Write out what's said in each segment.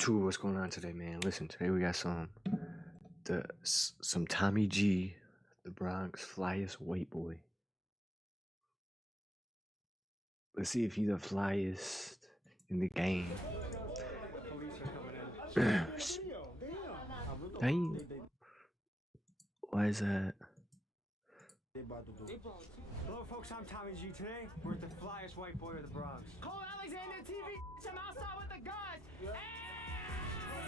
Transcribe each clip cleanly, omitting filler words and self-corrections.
YouTube, what's going on today, man? Listen, today we got some Tommy G, the Bronx Flyest white boy. Let's see if he's the flyest in the game. Dang. Why is that? Hello folks, I'm Tommy G. Today, we're at the flyest white boy of the Bronx. Cole Alexander TV, I'm outside with the guys.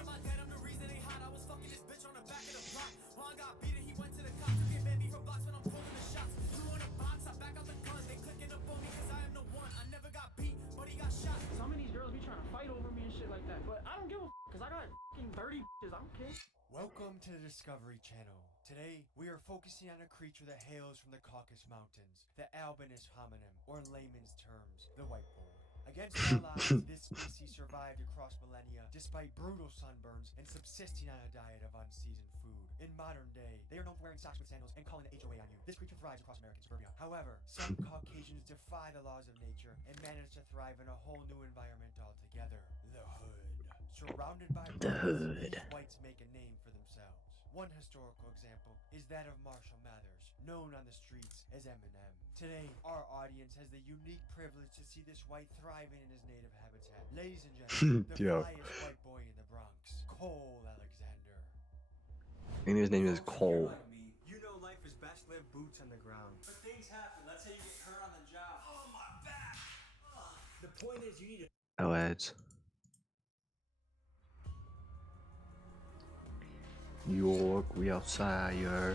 I'm the reason they hot. I was fucking this bitch on the back of the block. Juan got beaten, he went to the cops. Took baby from blocks when I'm calling the shots. Two in a box, I back out the guns. They clicking up on me cause I am the one. I never got beat, but he got shot. Some of these girls be trying to fight over me and shit like that. But I don't give a cause I got fucking 30 bitches. I'm okay. Welcome to the Discovery Channel. Today, we are focusing on a creature that hails from the Caucasus Mountains, the albinos hominin, or in layman's terms, the white boy. Against all odds, this species survived across millennia despite brutal sunburns and subsisting on a diet of unseasoned food. In modern day, they are known for wearing socks with sandals and calling the HOA on you. This creature thrives across American suburbia. However, some Caucasians defy the laws of nature and manage to thrive in a whole new environment altogether, the hood. Surrounded by these whites make a name for themselves. One historical example is that of Marshall Mathers, known on the streets as Eminem. Today, our audience has the unique privilege to see this white thriving in his native habitat. Ladies and gentlemen, the flyest white boy in the Bronx, Cole Alexander. And his name is Cole. Like me, you know life is best lived boots on the ground. But things happen. Let's say you get hurt on the job. Oh, my back! The point is, you need to. Oh, ads. New York, we outside, you heard?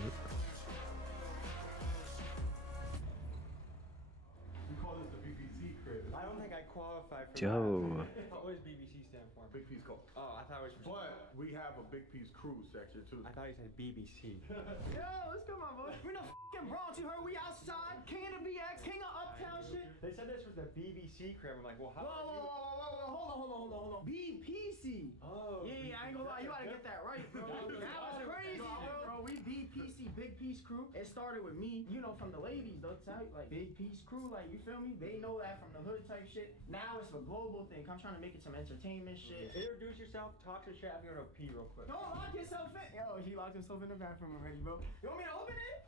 We call this the BBC crib. I don't think I qualify for Yo. that. What does BBC stand for? Big Piece Call. Oh, I thought it was for... But we have a Big Piece Crew section too. I thought you said BBC. Yo, let's go, my boy. We're in the fucking Bronx, you heard? We outside. King of the BX, king of Uptown shit. They said this was the BBC crib. I'm like, well, how hold on. BPC. Oh. Yeah, I ain't gonna lie. You gotta get that right, bro. That was crazy, bro. We BPC, Big Piece Crew. It started with me, you know, from the ladies, though. Like, Big Piece Crew, like, you feel me? They know that from the hood type shit. Now it's a global thing. I'm trying to make it some entertainment shit. Introduce yourself, talk to the chat. I'm gonna pee real quick. Don't lock yourself in. Yo, he locked himself in the bathroom already, bro. You want me to open it?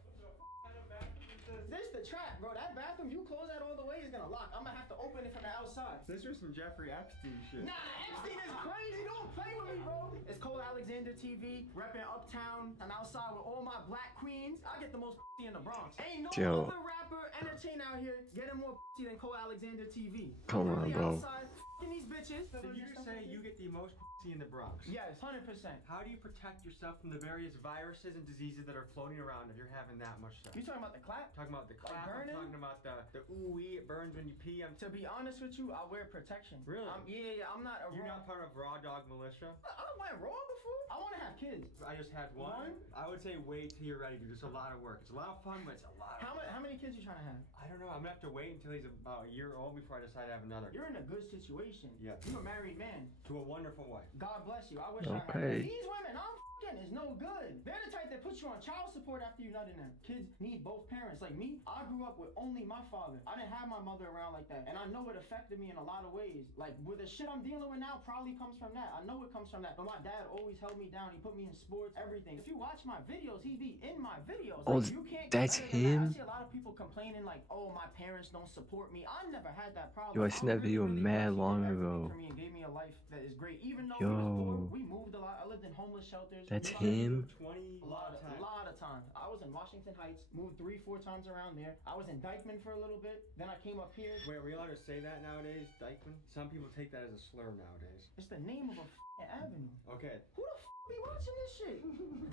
This the trap, bro. That bathroom, you close that all the way, it's gonna lock. I'm gonna have to open it from the outside. This was some Jeffrey Epstein shit. Nah, Epstein is crazy. Don't play with me, bro. It's Cole Alexander TV, repping Uptown. I'm outside with all my black queens. I get the most in the Bronx. Ain't no other rapper entertain out here getting more than Cole Alexander TV. Come on, bro. Outside, these bitches. So you say you get the most in the Bronx? Yes, 100%. How do you protect yourself from the various viruses and diseases that are floating around if you're having that much stuff? You talking about the clap? Talking about the clap, burning? I'm talking about the ooh-wee, it burns when you pee. To be honest with you, I wear protection. Really? I'm not a You're raw... not part of Raw Dog Militia? I went raw before. I want to have kids. I just had one. I would say wait till you're ready, dude. It's a lot of work. It's a lot of fun, but it's a lot of How many kids you trying to have? I don't know. I'm gonna have to wait until he's about a year old before I decide to have another. You're in a good situation. Yeah. You're a married man. To a wonderful wife. God bless you. I wish I had. These women, I'm f***ing is no good. They're the type that put you on child support after you nutting them. Kids need both parents. Like me, I grew up with only my father. I didn't have my mother around like that. And I know it affected me in a lot of ways. Like, with the shit I'm dealing with now probably comes from that. I know it comes from that. But my dad always held me down. He put me in sports, everything. If you watch my videos, he be in my videos. Oh, like, you can't that's I him? see a lot of people complaining like, oh, my parents don't support me. I never had that problem. Yo, I seen that video mad long ago. For me and gave me a life that is great. Even though we was poor, we moved a lot. I lived in homeless shelters. That's him? A lot of times. I was in Washington Heights, moved 3-4 times around there. I was in Dykeman for a little bit. Then I came up here. Wait, are we allowed to say that nowadays, Dykeman? Some people take that as a slur nowadays. It's the name of a avenue. Okay. Who the be watching this shit?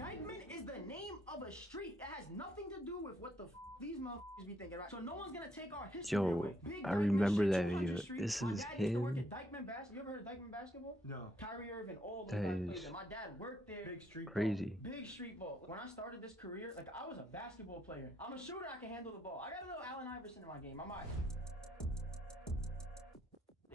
Dykeman is the name of a street. It has nothing to do with what the these motherfuckers be thinking, right? So no one's gonna take our history away. I remember that video. This is him. You ever heard of Dykeman basketball? No. Kyrie Irving, all those guys played there. My dad worked there. Big street crazy. Ball. Big street ball. When I started this career, like, I was a basketball player. I'm a shooter. I can handle the ball. I got a little Allen Iverson in my game. I'm alright.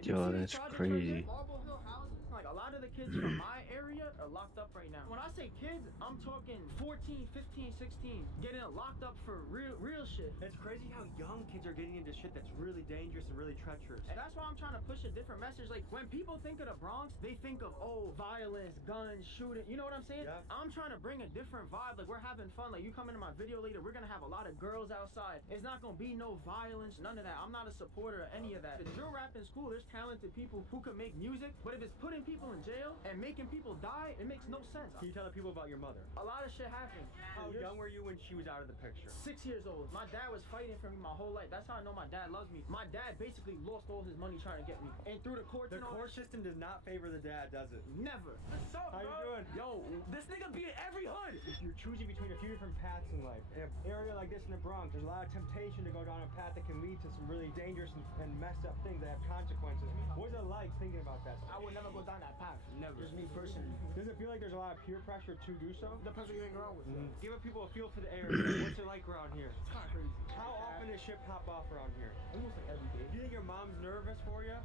Yo, that's crazy. Marble Hill houses, like a lot of the kids from my area. area are locked up right now. When I say kids, I'm talking 14, 15, 16, getting locked up for real shit. It's crazy how young kids are getting into shit that's really dangerous and really treacherous. And that's why I'm trying to push a different message. Like, when people think of the Bronx, they think of, oh, violence, guns, shooting. You know what I'm saying? Yeah. I'm trying to bring a different vibe. Like, we're having fun. Like, you come into my video later, we're gonna have a lot of girls outside. It's not gonna be no violence, none of that. I'm not a supporter of any of that. The drill rap in school, there's talented people who can make music, but if it's putting people in jail and making people die, it makes no sense. Can you tell the people about your mother? A lot of shit happened. How young were you when she was out of the picture? 6 years old. My dad was fighting for me my whole life. That's how I know my dad loves me. My dad basically lost all his money trying to get me. And through the courts, The court system does not favor the dad, does it? never. What's up, How bro? you doing? Yo, this nigga beat every hood. You're choosing between a few different paths in life. In an area like this in the Bronx, there's a lot of temptation to go down a path that can lead to some really dangerous and messed up things that have consequences. What's it like thinking about that? I would never go down that path. Never. Just me personally. Does it feel like there's a lot of peer pressure to do so? Depends what you hang around with. Give people a feel for the area. What's it like around here? It's kind of crazy. How often does shit pop off around here? Almost like every day. Do you think your mom's nervous for you?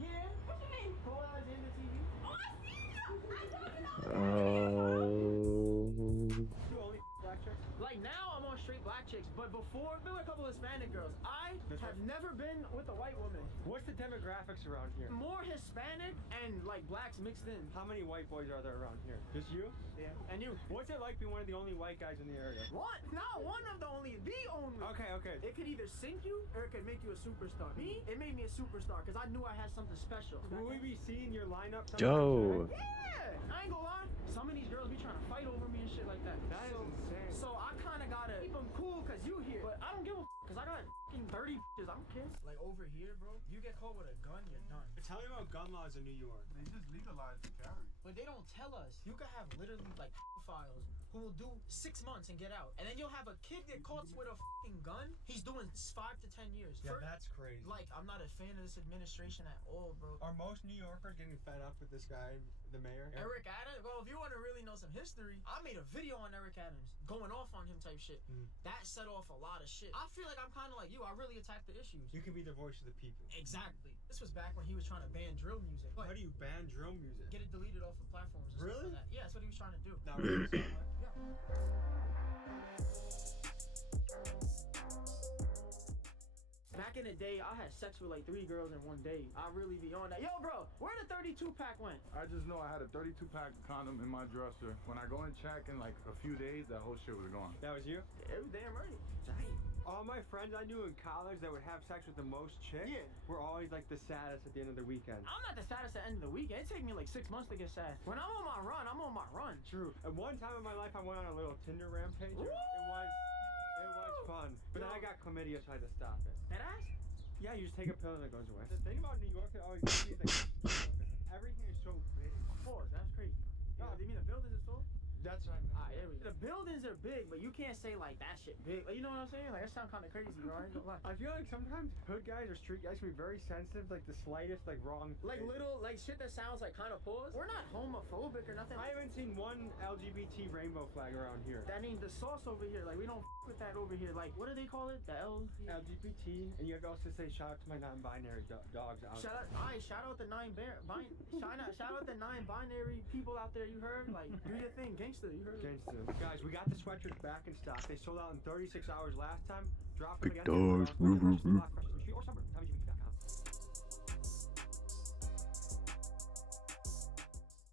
Yeah. What's your name? Flyest in the TV. Oh. You only black chicks? Like now, I'm on straight black chicks, but before, there were a couple Hispanic girls. I have never been with a white woman. What's the demographics around here? More Hispanic and like blacks mixed in. How many white boys are there around here? Just you? Yeah. And you? What's it like being one of the only white guys in the area? What? Not one of the only. Okay, okay. It could either sink you or it could make you a superstar. Me, it made me a superstar because I knew I had something special. Will we be seeing your lineup? Yo. Yeah, I ain't gonna lie. Some of these girls be trying to fight over me and shit like that. That is insane. So I kind of gotta keep them cool because you here. But I don't give a because I got fucking 30 bitches. I don't care. Like over here, bro, you get caught with a gun, you're done. Tell me about gun laws in New York. They just legalized the carry. But they don't tell us. You could have literally like files who will do 6 months and get out. And then you'll have a kid get caught with a fucking gun. He's doing 5 to 10 years. That's crazy. Like, I'm not a fan of this administration at all, bro. Are most New Yorkers getting fed up with this guy, the mayor? Eric Adams? Well, if you want to really know some history, I made a video on Eric Adams, going off on him type shit. That set off a lot of shit. I feel like I'm kind of like you. I really attacked the issues. You can be the voice of the people. Exactly. This was back when he was trying to ban drill music. How do you ban drill music? Get it deleted off of platforms and stuff Really? like that. Yeah, that's what he was trying to do. Not really. Yeah. Back in the day, I had sex with like 3 girls in one day. I really be on that. Yo, bro, where the 32 pack went? I just know I had a 32 pack condom in my dresser. When I go and check in like a few days, that whole shit was gone. That was you? It was damn right. All my friends I knew in college that would have sex with the most chicks were always like the saddest at the end of the weekend. I'm not the saddest at the end of the weekend. It take me like 6 months to get sad. When I'm on my run, I'm on my run. True. At one time in my life, I went on a little Tinder rampage. It was fun. But then I got chlamydia, so I had to stop it. That ass? Yeah, you just take a pill and it goes away. The thing about New York that always gets me is like, everything is so big. Pause, that's crazy. No. You mean the buildings are tall? That's what I meant. Alright, there we go. The buildings are big, but you can't say like that shit big. Like, you know what I'm saying? Like, that sound kind of crazy, bro. I ain't gonna lie. I feel like sometimes hood guys or street guys can be very sensitive, like the slightest, like wrong. Like little, like shit that sounds like kind of pause. We're not homophobic or nothing. I haven't seen one LGBT rainbow flag around here. That means the sauce over here. Like, we don't with that over here. Like, what do they call it? The L? LGBT, and you have to also say shout out to my non-binary dogs out. Shout out the shout out the non-binary people out there. You heard? Like, do your thing, gangster. You heard? Gangsta. Guys, we got the sweatshirts back in stock. They sold out in 36 hours last time. Drop them Big again. dogs. Woo, woo, woo. Or somewhere. TommyGBT.com.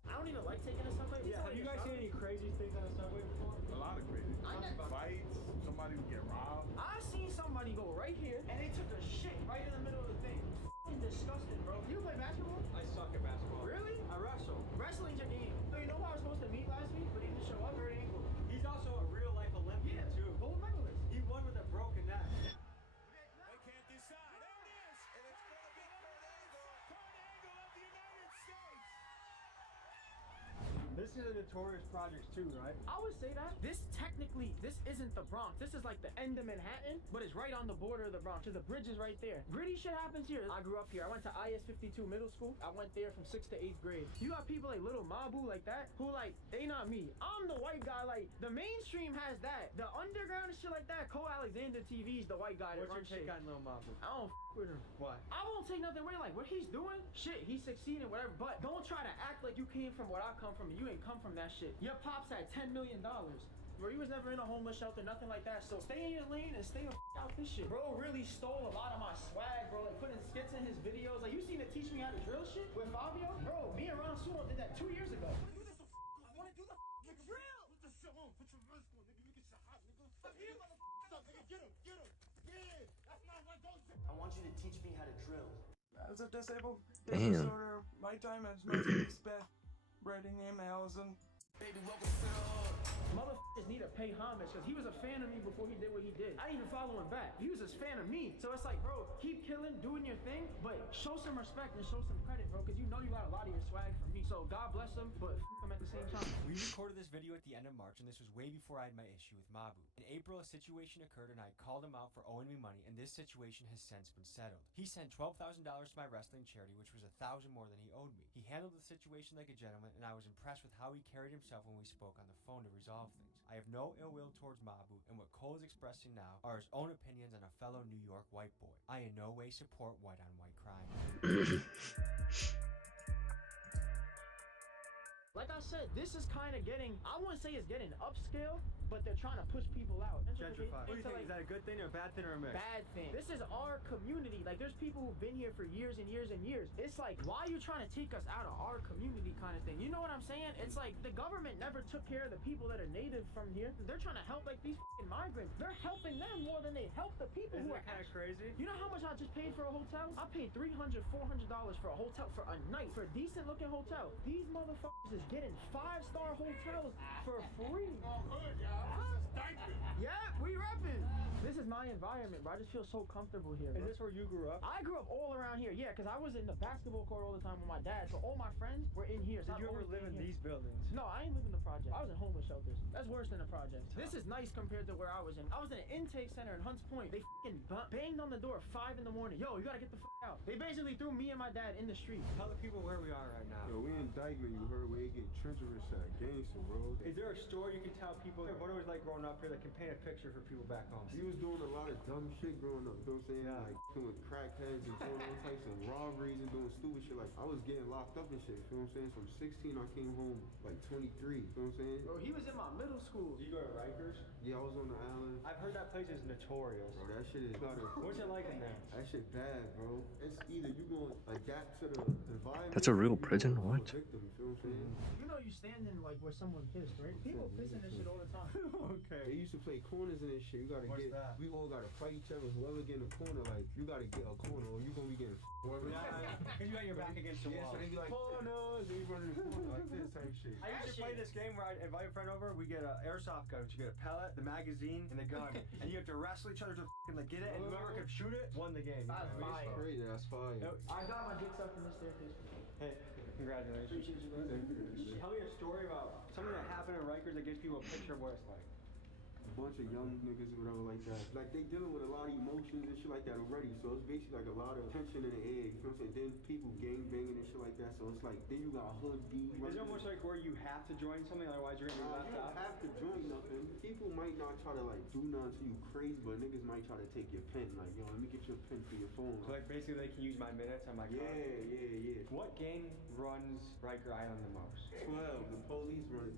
I don't even like taking a subway. Yeah, have you guys seen any crazy things on the subway before? A lot of crazy. Fights, somebody would get robbed. I seen somebody go right here and they took a shit right in the middle of the thing. F***ing disgusting, bro. You play basketball? I suck at basketball. Really? I wrestle. Wrestling's your game. So you know who I was supposed to meet last week, but he didn't show up. Hurt ankle. He's also a real life Olympian too. Gold medalist. He won with a broken neck. They can't decide. There it is. And it's going to be Kurt Angle. Kurt Angle of the United States. This is a notorious project too, right? I would say that. This isn't the Bronx. This is like the end of Manhattan, but it's right on the border of the Bronx. The bridge is right there. Gritty shit happens here. I grew up here. I went to IS 52 middle school. I went there from 6th to 8th grade. You got people like Little Mabu like that, who like, they not me. I'm the white guy. Like, the mainstream has that. The underground and shit like that. Cole Alexander TV's the white guy that What's your runs shit. take on Lil Mama? I don't with him. Why? I won't take nothing away. Like, what he's doing, shit, he's succeeding, whatever. But don't try to act like like you came from what I come from, and you ain't come from that shit. Your pops had $10 million. Bro, he was never in a homeless shelter, nothing like that. So stay in your lane and stay the out this shit. Bro really stole a lot of my swag, bro. Like putting skits in his videos. Like you seen it teach me how to drill shit with Fabio? Bro, me and Ron Suno did that 2 years ago. I wanna do the drill. Put the shit on. Put your wrist on, nigga. You get shot hot, nigga. Here, motherfucker. Nigga, get him. Get him. Yeah, that's not what those. I want you to teach me how to drill. As a disabled Damn. business owner, my time is mostly spent writing emails and Baby, welcome to the hood. Motherfuckers need to pay homage because he was a fan of me before he did what he did. I didn't even follow him back. He was a fan of me. So it's like, bro, keep killing, doing your thing, but show some respect and show some credit, bro, because you know you got a lot of your swag from me. So God bless him, but him at the same time. We recorded this video at the end of March, and this was way before I had my issue with Mabu. In April, a situation occurred, and I called him out for owing me money, and this situation has since been settled. He sent $12,000 to my wrestling charity, which was $1,000 more than he owed me. He handled the situation like a gentleman, and I was impressed with how he carried himself when we spoke on the phone to resolve things. I have no ill will towards Mabu, and what Cole is expressing now are his own opinions on a fellow New York white boy. I in no way support white-on-white crime. Like I said, this is kind of getting, I wouldn't say it's getting upscale, but they're trying to push people out. Gentrified. What do you think? Is that a good thing or a bad thing or a mix? Bad thing. This is our community. Like, there's people who've been here for years and years and years. It's like, why are you trying to take us out of our community kind of thing? You know what I'm saying? It's like the government never took care of the people that are native from here. They're trying to help like these fucking migrants. They're helping them more than they help the people Isn't who that are kind of crazy? You know how much I just paid for a hotel? I paid $300, $400 for a hotel for a night, for a decent looking hotel. These motherfuckers is getting 5-star hotels for free. All good, y'all. This is diaping. Yeah, we reppin'. This is my environment, bro. I just feel so comfortable here, Is bro. this where you grew up? I grew up all around here, yeah, because I was in the basketball court all the time with my dad, so all my friends were in here. So Did you ever I've always live been in here. these buildings? No, I ain't lived in the project. I was in homeless shelters. That's worse than the project. This is nice compared to where I was in. I was in an intake center in Hunts Point. They fucking banged on the door at 5 in the morning. Yo, you gotta get the fuck out. They basically threw me and my dad in the street. Tell the people where we are right now. Yo, we in Dykeman, you heard where they get treacherous at gangster, bro. Is there a story you can tell people what it was like growing up here that can paint a picture for people back home? He was doing a lot of dumb shit growing up, you know what I'm saying? Yeah. Like doing crackheads and doing all types of robberies and doing stupid shit. Like I was getting locked up and shit, you know what I'm saying? From 16 I came home like 23, you know what I'm saying? Bro, he was in my middle school. Did you go to Rikers? Yeah, I was on the island. I've heard that place is notorious. Bro, that shit is better. What's it like in there? That shit bad, bro. It's either you going adapt to the environment. That's a real or you prison? gonna What? become a victim, you feel what I'm saying? You know you standing like where someone pissed, right? People piss in this shit all the time. Okay. They used to play corners in this shit. You gotta What's get. that? We all gotta fight each other. Whoever get in the corner, like you gotta get a corner, or you gonna be getting. Whoever. Because you got your back against the Yeah, wall. so they be like corners. They run in the corner like this type shit. I used to play this game where I'd invite a friend over. We get an airsoft gun, which you get a pellet, the magazine, and the gun, and you have to wrestle each other to like get it, and whoever can shoot it won the game. That's That's fire. crazy. That's fire. I got my dicks up from this staircase. Hey, congratulations. Appreciate you, bro. Tell me a story about something that happened in Rikers that gives people a picture of what it's like. A bunch of young niggas or whatever like that. Like they dealing with a lot of emotions and shit like that already. So it's basically like a lot of tension in the air. You know what I'm saying? Then people gang banging and shit like that. So it's like then you got hood beat. Is it almost like where you have to join something, otherwise you're gonna be Nah, left you don't out? have to join nothing. People might not try to like do nothing to you crazy, but niggas might try to take your pen. Like, yo, let me get your pen for your phone. So like basically they can use my minutes on my yeah, card. yeah. What gang runs Riker Island the most? 12. The police run it.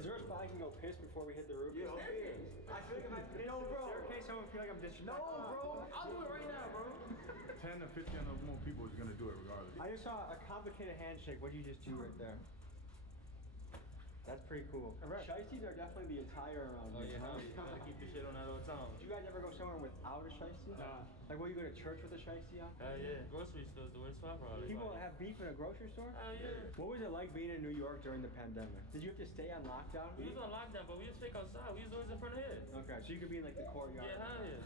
Is there a spot I can go piss before we hit the roof? Yeah, okay. I feel like if I piss No, in the bro. staircase, someone feel like I'm disrespectful. No, bro. I'll do it right now, bro. 10 to 15 of more people is gonna do it regardless. I just saw a complicated handshake. What did you just do right there? That's pretty cool. Alright. Shiesties are definitely the attire around here. Huh? Gotta keep your shit on at all times. Do you guys ever go somewhere without a shiesty? Nah. Like, will you go to church with a shiesty on? Hell yeah. Grocery store's the worst spot probably. People have beef in a grocery store? Hell yeah. What was it like being in New York during the pandemic? Did you have to stay on lockdown? We was on lockdown, but we was fake outside. We was always in front of here. Okay, so you could be in like the courtyard. Yeah, hell yeah.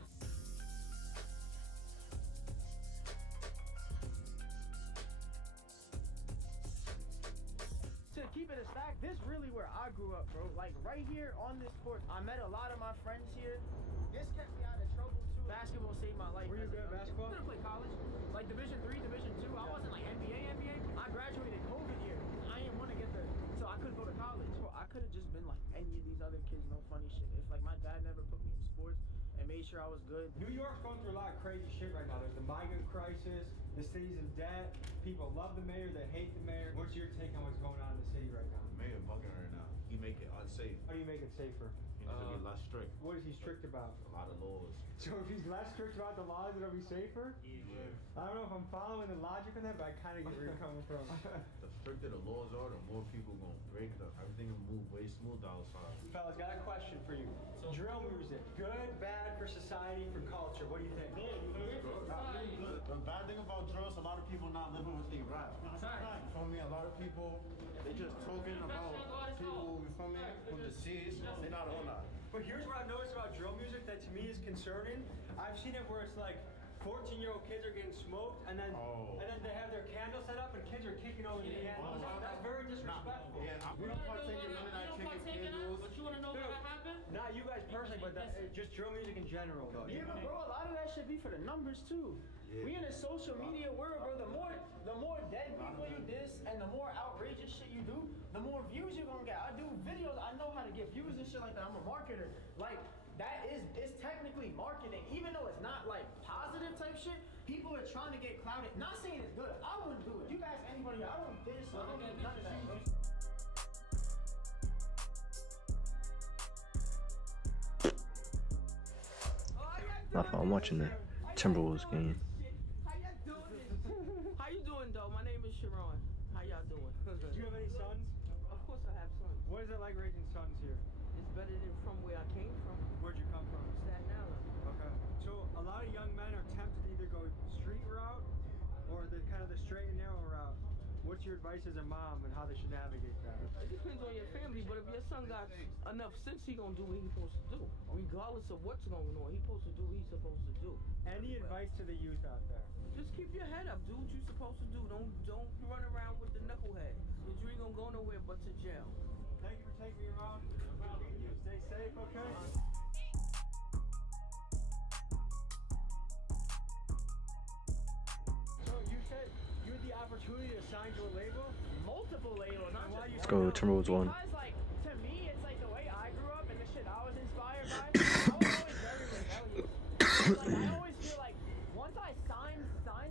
To keep it a stack, this really where I grew up, bro. Like right here on this court, I met a lot of my friends here. This kept me out of trouble too. Basketball saved my life. Were you good at basketball? I didn't play college. Like Division 3, Division 2. I wasn't like NBA. I graduated COVID year. I didn't want to get there, so I couldn't go to college. So I could have just been like any of these other kids, no funny shit. If like my dad never put me in sports and made sure I was good. New York's going through a lot of crazy shit right now. There's the migrant crisis, the city's in debt, people love the mayor, they hate the mayor. What's your take on what's going on in do you make it safer? He needs to be less strict. What is he strict about? A lot of laws. So if he's less strict about the laws, it'll be safer? Yeah. I don't know if I'm following the logic on that, but I kind of get where you're coming from. The stricter the laws are, the more people gonna break them. Everything will move way smoother outside. Fellas, got a question for you. Drill music, good, bad for society, for culture. What do you think? The bad thing about drill is a lot of people not living what they rap. You feel me? A lot of people, they just talking about people, you feel me, from the seas. They not on that. But here's what I've noticed about drill music that to me is concerning. I've seen it where it's like 14-year-old kids are getting smoked, and then they have their candle set up, and kids are kicking over the candles. That's very disrespectful. We don't partake in none of that kicking candles. But you want to know what happened? Not you guys personally, but just drill music in general, though. Yeah, but bro, a lot of that should be for the numbers too. We in a social media world, bro. The more dead people you diss and the more outrageous shit you do, the more views you're gonna get. I do videos, I know how to get views and shit like that. I'm a marketer. Like, it's technically marketing, even though it's not like positive type shit. People are trying to get clouded. Not saying it's good. I wouldn't do it. You guys, anybody, I don't diss. I don't do none of that, bro. I'm watching the Timberwolves game. How you doing, though? My name is Sharon. How y'all doing? Do you have any sons? Of course I have sons. What is it like raising sons here? It's better than from where I came from. Where'd you come from? Staten Island. Okay. So a lot of young men are tempted to either go street route or the kind of the straight and narrow route. What's your advice as a mom and how they should navigate that? It depends on your family, but if your son got enough sense, he gonna do what he's supposed to do. Regardless of what's going on, he's supposed to do what he's supposed to do. Any advice to the youth out there? Just keep your head up. Do what you're supposed to do. Don't run around with the knucklehead. Because you ain't gonna go nowhere but to jail. Thank you for taking me around. Stay safe, okay? So you said you had the opportunity to sign to a label? Multiple labels. Not just Let's go Timberwolves 1. Because, like, to me, it's like the way I grew up and the shit I was inspired by. I was always very rebellious. Like, I always feel like once I sign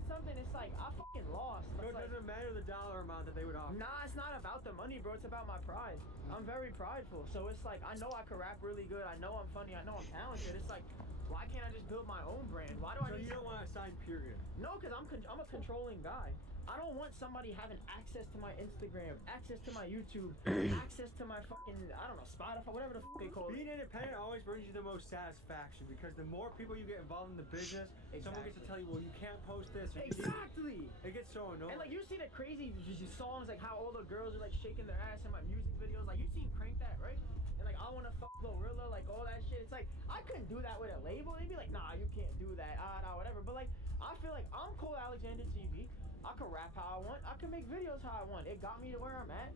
something, it's like I fucking lost. So it doesn't matter the dollar amount that they would offer? Nah, it's not about the money, bro. It's about my pride. I'm very prideful. So it's like, I know I can rap really good. I know I'm funny. I know I'm talented. It's like, why can't I just build my own brand? Why do I So you don't want to sign, period? No, because I'm a controlling guy. I don't want somebody having access to my Instagram, access to my YouTube, access to my fucking, I don't know, Spotify, whatever the fuck they call it. Being independent always brings you the most satisfaction because the more people you get involved in the business, someone gets to tell you, well, you can't post this. Or Exactly. It gets so annoying. And like you see the crazy songs, like how all the girls are like shaking their ass in my music videos. Like you seen Crank That, right? And like I wanna fuck Gorilla, like all that shit. It's like I couldn't do that with a label. They'd be like, nah, you can't do that. Nah, whatever. But like I feel like I'm Cole Alexander TV. I can rap how I want. I can make videos how I want. It got me to where I'm at.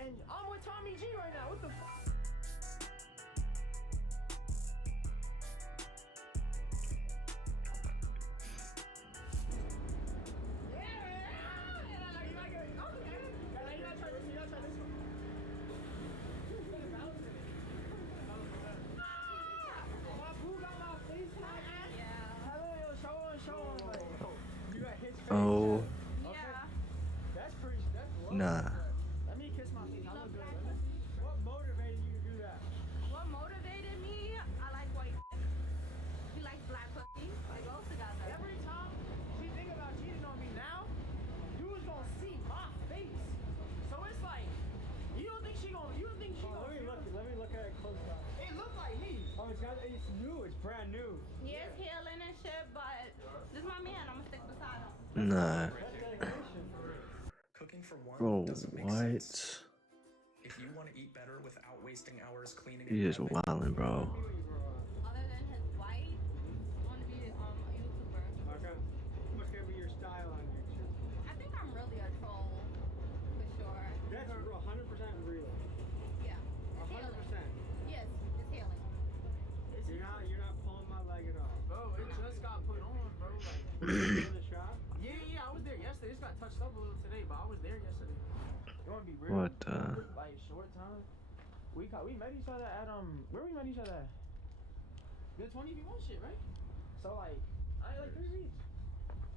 And I'm with Tommy G right now. What the fuck? Oh, That's pretty. nah. Let me kiss my feet. I look good. What motivated you to do that? What motivated me? I like white. He likes black pussy. They go together. Every time she think about cheating on me now, you was gonna see my face. So it's like, you don't think she gonna Let me look at it close up. It look like me. Oh, it's new. It's brand new. Yeah, it's healing and shit, but this is my man. I'm gonna stick beside him. Nah. That's dedication. Cooking for one Bro, doesn't make what? sense. If you want to eat better without wasting hours cleaning, He is wildin', bro. Other than his wife, I want to be a YouTuber. Okay. What's gonna be your style on YouTube? I think I'm really a troll, for sure. That's 100% real. Yeah. 100%. Yes, it's healing. You're not pulling my leg at all. Bro, it just got put on, bro. Like, In the shop? yeah, I was there yesterday. It just got touched up a little today, but I was there yesterday. You wanna be real? What Like short time. We met each other at where we met each other at? The 20v1 shit, right? So like, like 3 weeks.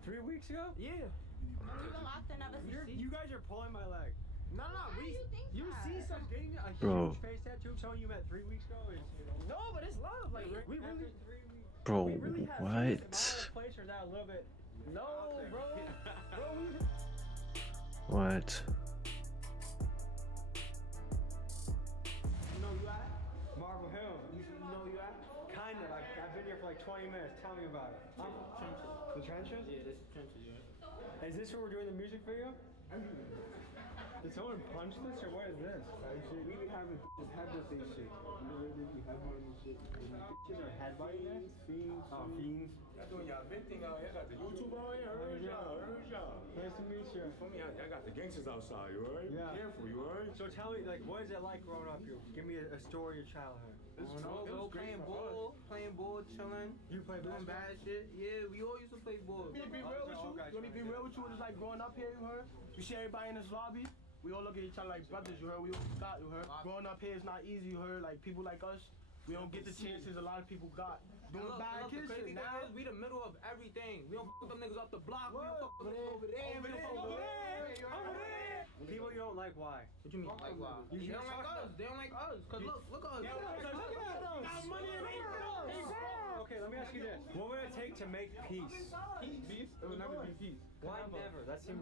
3 weeks ago? Yeah. We've been locked in ever since. You guys are pulling my leg. No, Why we. do you think You that? see see some getting a Bro. huge face tattoo telling you met 3 weeks ago is, you know, No, but it's love. Like we really, after 3 weeks. Bro, We really have what? feelings. Am I out of place or is that a little bit? no, bro. Bro, we. What? You know you at? Marble Hill. You know you at? Kind of. I've been here for like 20 minutes. Tell me about it. The trenches? Yeah, this is trenches, yeah. Is this where we're doing the music video? Did someone punch this or what is this? We be having just head with this shit. We be headbutting this shit. Kids are headbutting this? Fiends. Oh, fiends. Y'all doing y'all big thing out here. I got the YouTube on here. Heard y'all. Nice to meet you. For me, I got the gangsters outside, you alright? Yeah. Careful, you alright? So tell me, like, what is it like growing up here? Give me a story of your childhood. Playing ball, chilling. You play doing basketball? bad shit. Yeah, we all used to play ball. Let me be real with you. Let me be real with you. It's like growing up here, you heard? You see everybody in this lobby? We all look at each other like brothers, you heard? We all got, you heard? Growing up here is not easy, you heard? Like people like us, we don't get the chances a lot of people got. Doing bad kids The shit crazy thing now. is, we the middle of everything. We don't fuck them niggas up the block. We don't fuck them over there. We don't fuck over there. People you don't like, why? What you mean? Like why? They don't like us. They don't like us. Cause look at us. Okay, let me ask you this. What would it take to make peace? Peace? It will never be peace. Why never? That seems...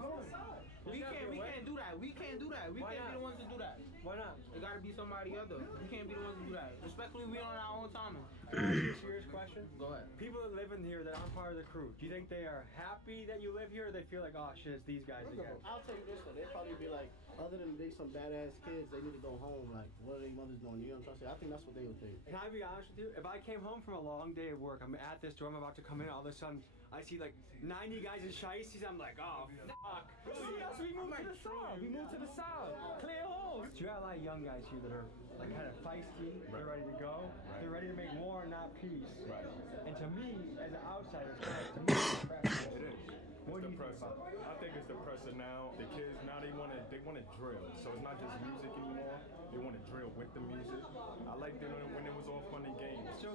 We can't do that. We can't do that. We Why can't be not? the ones to do that. Why not? It gotta be somebody other. We can't be the ones to do that. Respectfully, we on our own timing. Can I ask you a serious question? Go ahead. People that live in here that aren't part of the crew, do you think they are happy that you live here or they feel like, oh shit, it's these guys again? I'll tell you this though, they'd probably be like, other than they some badass kids, they need to go home. Like, what are their mothers doing? You know what I'm trying to say? I think that's what they would think. Can I be honest with you? If I came home from a long day of work, I'm at this door, I'm about to come in, all of a sudden, I see like 90 guys in shiesties, I'm like, oh, fuck. See us, we moved to the side. We moved to the side. Clear holes. You got a lot of young guys here that are like kind of feisty, they're ready to go, they're ready to make war, not peace. Right. And to me, as an outsider, it's kind of, to me, it's depressing. It is. What do you think depressing. about it? I think it's depressing now. The kids now they want to drill. So it's not just music anymore. They want to drill with the music. I liked it when it was all fun and games. So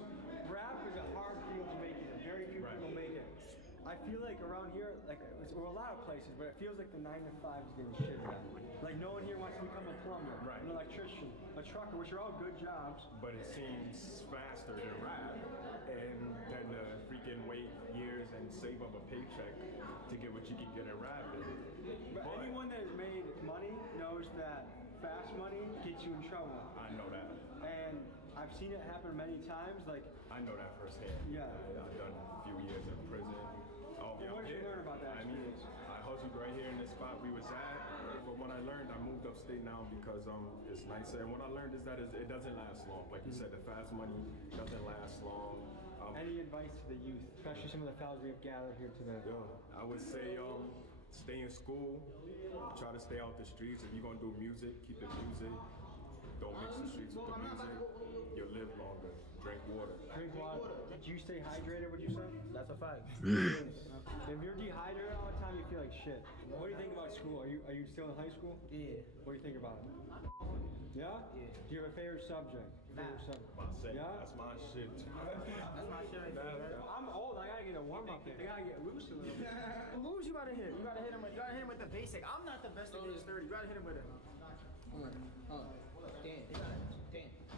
rap is a hard field to make it in. Very few people make it. I feel like around here, like or a lot of places, but it feels like the 9 to 5 is getting shit out. Like no one here wants to become a plumber, an electrician, a trucker, which are all good jobs. But it seems faster than rap, and then freaking wait years and save up a paycheck to get what you can get in rap. But anyone that has made money knows that fast money gets you in trouble. I know that. And I've seen it happen many times. Like I know that firsthand. Yeah. I've done a few years in prison. Oh, what did you learn about that? I mean, I hustled right here in this spot we was at. But when I learned, I moved upstate now because it's nicer. And what I learned is that it doesn't last long. Like you said, the fast money doesn't last long. Any advice to the youth, especially some of the fellas we have gathered here today? Yo, I would say stay in school. Try to stay out the streets. If you're gonna do music, keep it music. Don't mix the streets with the music. You'll live longer. Drink water. Drink water. Do you stay hydrated, would you say? That's a fact. If you're dehydrated all the time, you feel like shit. What do you think about school? Are you still in high school? Yeah. What do you think about it? Yeah? Yeah. Do you have a favorite subject? Yeah? That's my shit. That's my shit right there. I'm old. I gotta get a warm up. I gotta get loose a little bit. Loose, you gotta hit. You gotta hit him with the basic. I'm not the best at this 30. You gotta hit him with it. Damn.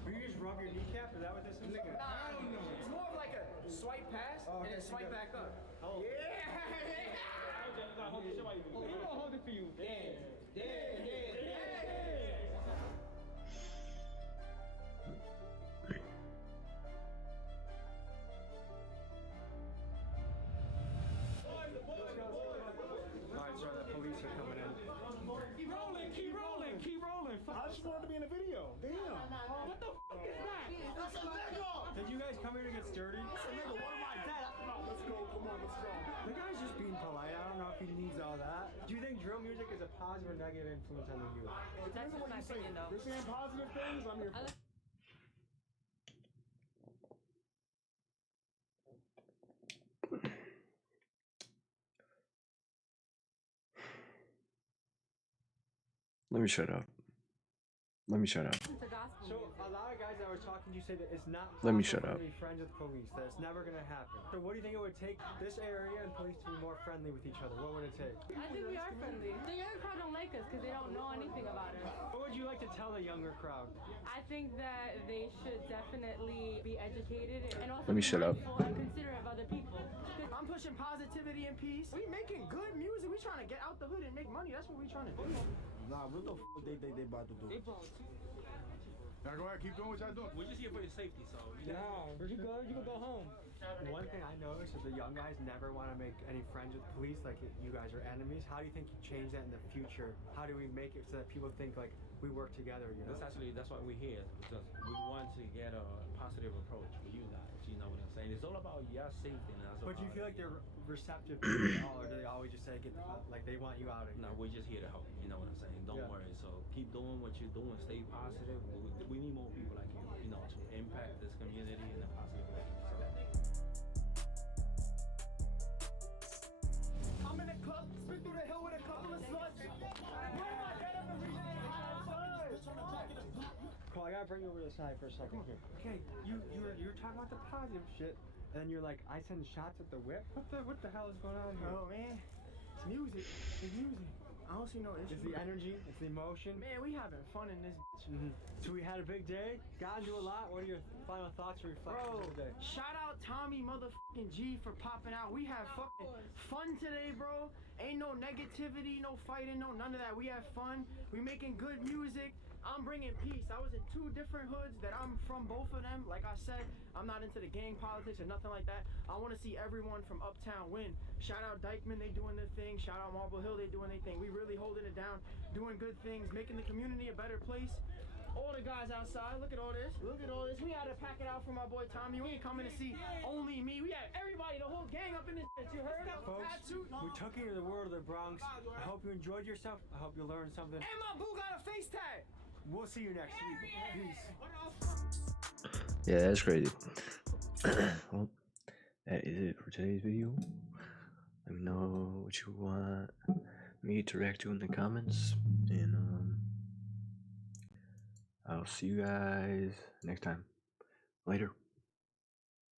Will you just rub your kneecap? Is that what this is? It's more of like a swipe pass and then swipe back up. Oh. Yeah! Hold it for you. Alright, sorry, the police are coming in. Keep rolling. I just wanted to be in a video. Damn. What the f is that? That's a nigga! Did you guys come here to get sturdy? That's a nigga. What am I dead? Let's go. Come on, let's go. The guy's just being polite. I don't know if he needs all that. Do you think drill music is a positive or negative influence on the youth? That's what you say. If you're saying positive things, I'm here for it. Let me shut up. Let me shut up. So a lot of guys that were talking to you say that it's not Let me possible shut up. to be friends with police, that it's never gonna happen. So what do you think it would take this area and police to be more friendly with each other? What would it take? I think we are friendly. The younger crowd don't like us because they don't know anything about us. What would you like to to tell the younger crowd? I think that they should definitely be educated and also Let me be shut up. mindful and considerate of other people. I'm pushing positivity and peace. We making good music. We trying to get out the hood and make money. That's what we trying to do. Nah, what the they about to do? Now go ahead, keep doing what y'all doing. We're just here for your safety, so. No, you good? You can go home. One thing I noticed is the young guys never want to make any friends with police, like you guys are enemies. How do you think you change that in the future? How do we make it so that people think like we work together, you know? That's why we're here, because we want to get a positive approach for you guys, you know what I'm saying? It's all about your safety now. But do you feel like they're receptive to it all, or do they always just say, like they want you out of here? No, we're just here to help, you know what I'm saying? Don't worry, so keep doing what you're doing, stay positive. We need more people like you know, to impact this community in a positive way, so. I'm in the club, spit through the hill with a couple of sluts. Cool, I gotta bring you over to the side for a second here. Okay, you were talking about the positive shit, and then you're like, I send shots at the whip? What the hell is going on here? Oh man, it's music. It's music. I don't see no issue. It's the energy, it's the emotion. Man, we having fun in this bitch. So we had a big day, got into a lot. What are your final thoughts or reflections of the day? Shout out Tommy motherfucking G for popping out. We had fucking fun today, bro. Ain't no negativity, no fighting, no none of that. We have fun. We making good music. I'm bringing peace. I was in 2 different hoods that I'm from, both of them. Like I said, I'm not into the gang politics or nothing like that. I want to see everyone from Uptown win. Shout out Dykeman, they doing their thing. Shout out Marble Hill, they doing their thing. We really holding it down, doing good things, making the community a better place. All the guys outside, look at all this. Look at all this. We had to pack it out for my boy Tommy. We ain't coming to see only me. We had everybody, the whole gang up in this bitch. You heard? Folks, we took you to the world of the Bronx. I hope you enjoyed yourself. I hope you learned something. And my boo got a face tag. We'll see you next week. Peace. Yeah, that's crazy. Well, that is it for today's video. Let me know what you want me to react to in the comments, and I'll see you guys next time. Later.